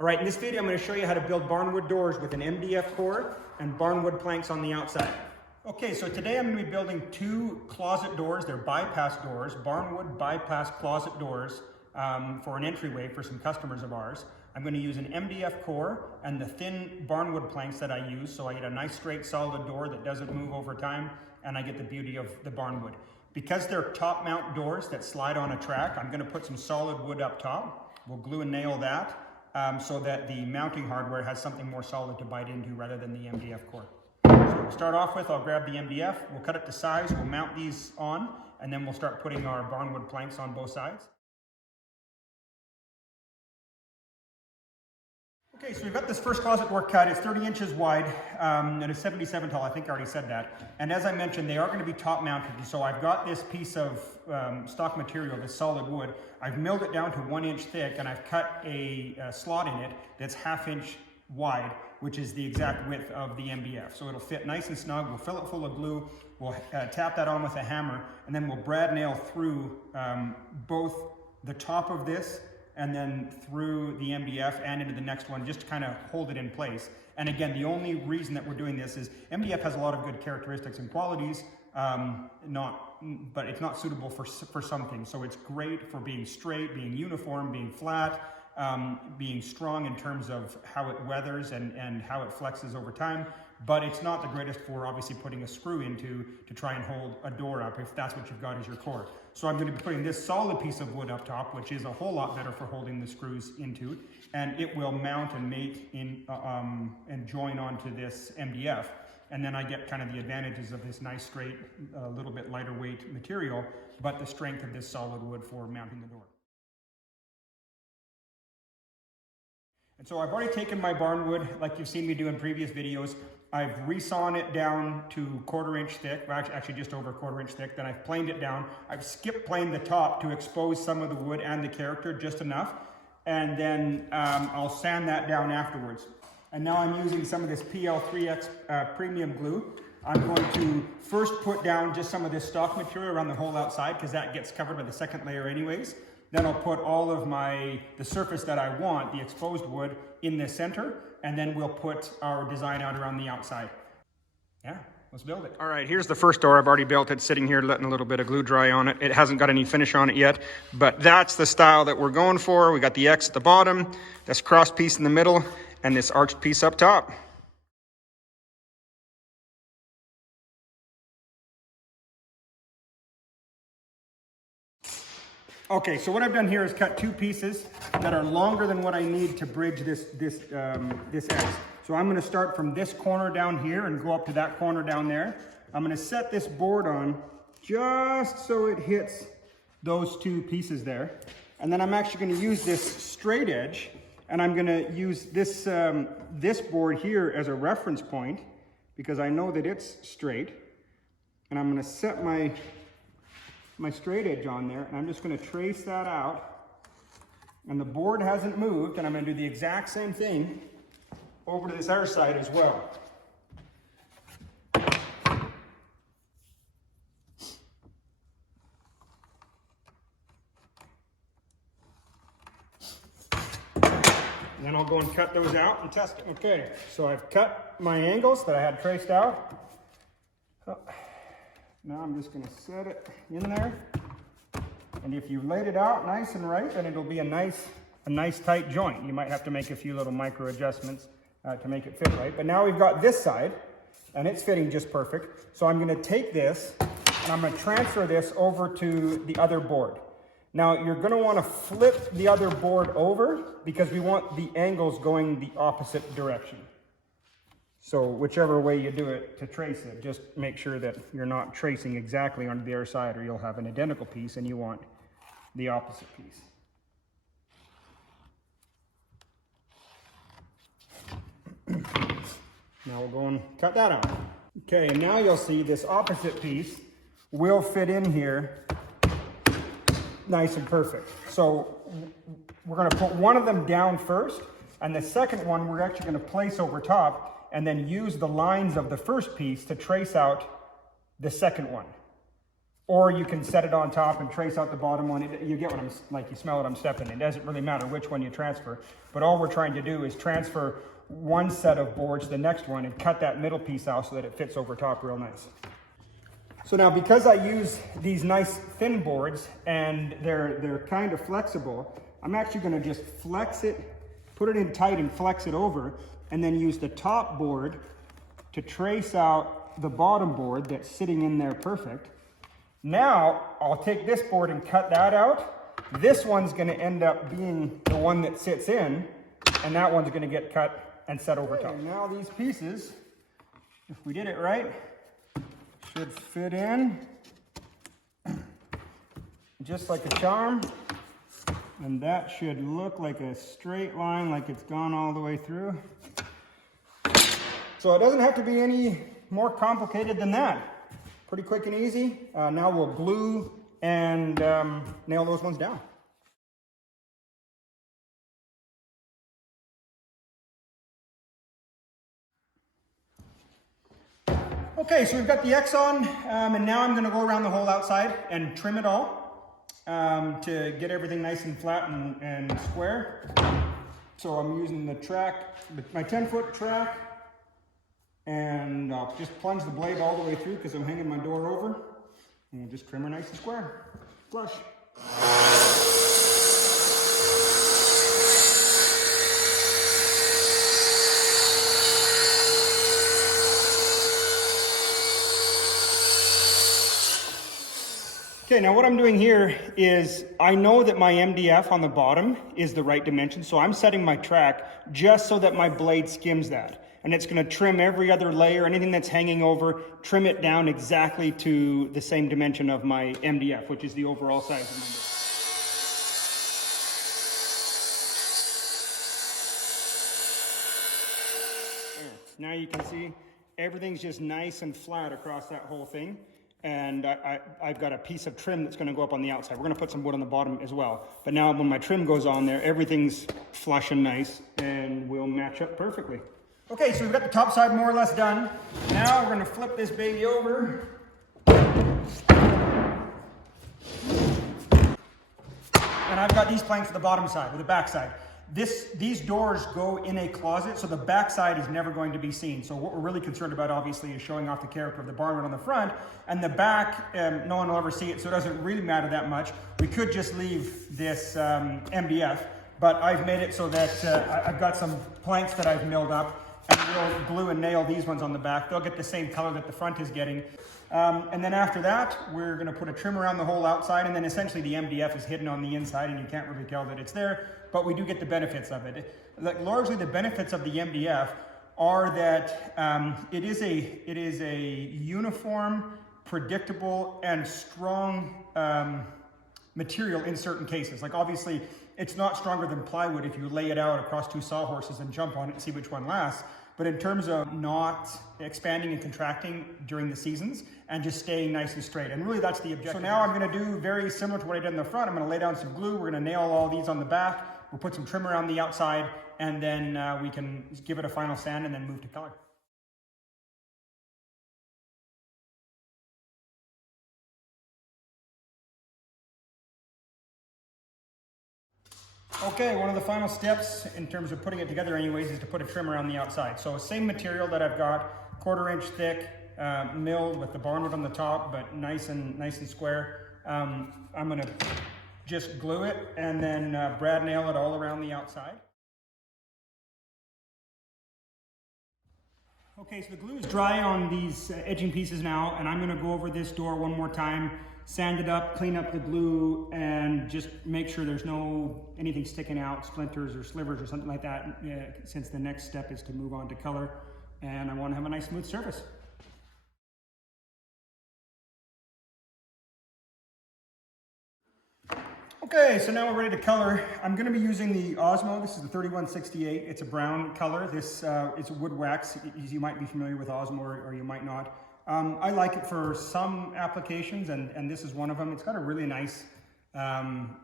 All right, in this video I'm going to show you how to build barnwood doors with an MDF core and barnwood planks on the outside. Okay, so today I'm going to be building two closet doors. They're bypass doors, barnwood bypass closet doors for an entryway for some customers of ours. I'm going to use an MDF core and the thin barnwood planks that I use, so I get a nice straight solid door that doesn't move over time, and I get the beauty of the barnwood. Because they're top mount doors that slide on a track, I'm going to put some solid wood up top. We'll glue and nail that so that the mounting hardware has something more solid to bite into rather than the MDF core. So we'll start off with, I'll grab the MDF, we'll cut it to size, we'll mount these on, and then we'll start putting our barnwood planks on both sides. Okay, so we've got this first closet door cut. It's 30 inches wide and it's 77 tall. I think I already said that. And as I mentioned, they are going to be top mounted. So I've got this piece of stock material, this solid wood. I've milled it down to 1 inch thick, and I've cut a slot in it that's 1/2 inch wide, which is the exact width of the MDF. So it'll fit nice and snug. We'll fill it full of glue. We'll tap that on with a hammer, and then we'll brad nail through both the top of this and then through the MDF and into the next one, just to kind of hold it in place. And again, the only reason that we're doing this is MDF has a lot of good characteristics and qualities, but it's not suitable for some things. So it's great for being straight, being uniform, being flat, being strong in terms of how it weathers and how it flexes over time. But it's not the greatest for obviously putting a screw into to try and hold a door up if that's what you've got as your core. So I'm going to be putting this solid piece of wood up top, which is a whole lot better for holding the screws into, and it will mount and mate in and join onto this MDF. And then I get kind of the advantages of this nice straight, a little bit lighter weight material, but the strength of this solid wood for mounting the door. And so I've already taken my barnwood, like you've seen me do in previous videos. I've resawn it down to 1/4 inch thick, actually just over 1/4 inch thick. Then I've planed it down. I've skip planed the top to expose some of the wood and the character just enough. And then I'll sand that down afterwards. And now I'm using some of this PL3X premium glue. I'm going to first put down just some of this stock material around the whole outside, because that gets covered by the second layer anyways. Then I'll put all of the surface that I want, the exposed wood, in the center, and then we'll put our design out around the outside. Yeah, let's build it. All right, here's the first door. I've already built it, sitting here letting a little bit of glue dry on it. It hasn't got any finish on it yet, but that's the style that we're going for. We got the X at the bottom, this cross piece in the middle, and this arched piece up top. Okay, so what I've done here is cut two pieces that are longer than what I need to bridge this X. So I'm going to start from this corner down here and go up to that corner down there. I'm going to set this board on just so it hits those two pieces there. And then I'm actually going to use this straight edge, and I'm going to use this, this board here as a reference point, because I know that it's straight. And I'm going to set my straight edge on there, and I'm just going to trace that out, and the board hasn't moved, and I'm going to do the exact same thing over to this other side as well. And then I'll go and cut those out and test it. Okay, so I've cut my angles that I had traced out. Now I'm just going to set it in there, and if you laid it out nice and right, then it'll be a nice tight joint. You might have to make a few little micro adjustments to make it fit right. But now we've got this side, and it's fitting just perfect. So I'm going to take this, and I'm going to transfer this over to the other board. Now you're going to want to flip the other board over, because we want the angles going the opposite direction. So whichever way you do it to trace it, just make sure that you're not tracing exactly onto the other side, or you'll have an identical piece and you want the opposite piece. Now we'll go and cut that out. Okay, and now you'll see this opposite piece will fit in here nice and perfect. So we're going to put one of them down first, and the second one we're actually going to place over top, and then use the lines of the first piece to trace out the second one. or you can set it on top and trace out the bottom one. You get what I'm, like, you smell what I'm stepping in. It doesn't really matter which one you transfer, but all we're trying to do is transfer one set of boards to the next one and cut that middle piece out so that it fits over top real nice. So now, because I use these nice thin boards and they're kind of flexible, I'm actually going to just flex it, put it in tight and flex it over, and then use the top board to trace out the bottom board that's sitting in there perfect. Now, I'll take this board and cut that out. This one's going to end up being the one that sits in, and that one's going to get cut and set over top. Now these pieces, if we did it right, should fit in just like a charm, and that should look like a straight line, like it's gone all the way through. So it doesn't have to be any more complicated than that. Pretty quick and easy. Now we'll glue and nail those ones down. Okay, so we've got the X on, and now I'm going to go around the whole outside and trim it all to get everything nice and flat and square. So I'm using the track, my 10-foot track, and I'll just plunge the blade all the way through because I'm hanging my door over, and we'll just trim her nice and square, flush. Okay, now what I'm doing here is I know that my MDF on the bottom is the right dimension, so I'm setting my track just so that my blade skims that. And it's going to trim every other layer, anything that's hanging over, trim it down exactly to the same dimension of my MDF, which is the overall size of my blade. Now you can see everything's just nice and flat across that whole thing. And I've got a piece of trim that's going to go up on the outside. We're going to put some wood on the bottom as well. But now when my trim goes on there, everything's flush and nice and will match up perfectly. Okay, so we've got the top side more or less done. Now we're going to flip this baby over. And I've got these planks for the bottom side, or the back side. These doors go in a closet, so the back side is never going to be seen. So what we're really concerned about, obviously, is showing off the character of the barnwood on the front, and the back, no one will ever see it, so it doesn't really matter that much. We could just leave this MDF, but I've made it so that I've got some planks that I've milled up, and we'll glue and nail these ones on the back. They'll get the same color that the front is getting. And then after that, we're going to put a trim around the whole outside, and then essentially the MDF is hidden on the inside, and you can't really tell that it's there, but we do get the benefits of it. Like, largely the benefits of the MDF are that it is a uniform, predictable, and strong material in certain cases. Like, obviously, it's not stronger than plywood if you lay it out across two sawhorses and jump on it and see which one lasts. But in terms of not expanding and contracting during the seasons and just staying nice and straight. And really that's the objective. So now I'm going to do very similar to what I did in the front. I'm going to lay down some glue. We're going to nail all these on the back. We'll put some trim around the outside, and then we can give it a final sand and then move to color. Okay, one of the final steps in terms of putting it together anyways is to put a trim around the outside. So same material that I've got, 1/4 inch thick, milled with the barnwood on the top, but nice and square. I'm gonna just glue it and then brad nail it all around the outside. Okay, so the glue is dry on these edging pieces now, and I'm gonna go over this door one more time, sand it up, clean up the glue, and just make sure there's anything sticking out, splinters or slivers or something like that, since the next step is to move on to color, and I want to have a nice smooth surface. Okay, so now we're ready to color. I'm going to be using the Osmo. This is the 3168. It's a brown color. This it's a wood wax. You might be familiar with Osmo, or you might not. I like it for some applications, and this is one of them. It's got a really nice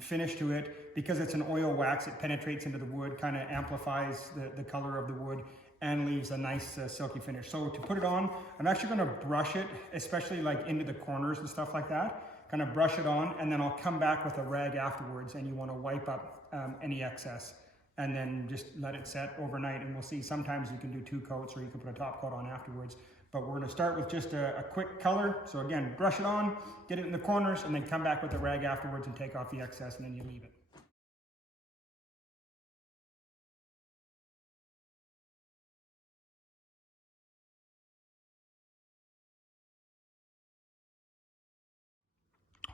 finish to it. Because it's an oil wax, it penetrates into the wood, kind of amplifies the color of the wood, and leaves a nice silky finish. So to put it on, I'm actually going to brush it, especially like into the corners and stuff like that. kind of brush it on, and then I'll come back with a rag afterwards, and you want to wipe up any excess, and then just let it set overnight. And we'll see, sometimes you can do 2 coats, or you can put a top coat on afterwards. But we're going to start with just a quick color. So again, brush it on, get it in the corners, and then come back with the rag afterwards and take off the excess, and then you leave it.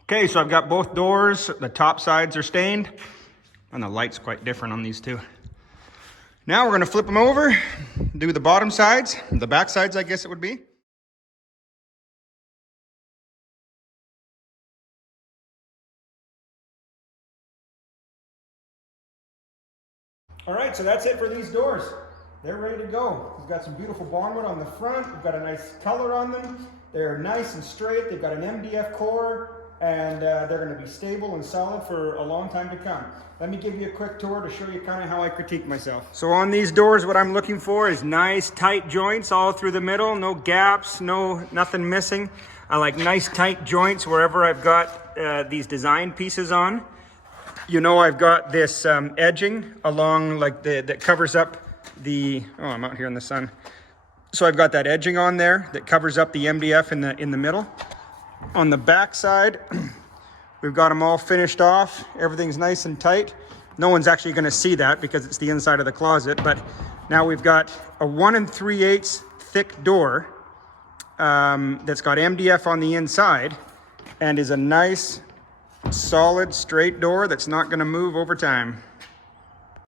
Okay, so I've got both doors. The top sides are stained, and the light's quite different on these two. Now we're going to flip them over, do the bottom sides, the back sides, I guess it would be. All right, so that's it for these doors. They're ready to go. We've got some beautiful barnwood on the front. We've got a nice color on them. They're nice and straight. They've got an MDF core, and they're going to be stable and solid for a long time to come. Let me give you a quick tour to show you kind of how I critique myself. So on these doors, what I'm looking for is nice tight joints all through the middle, no gaps, nothing missing. I like nice tight joints wherever I've got these design pieces on. You know, I've got this edging along like that covers up the, oh, I'm out here in the sun. So I've got that edging on there that covers up the MDF in the middle. On the back side, we've got them all finished off. Everything's nice and tight. No one's actually going to see that because it's the inside of the closet, but now we've got a 1 3/8 thick door that's got MDF on the inside and is a nice, solid, straight door that's not going to move over time.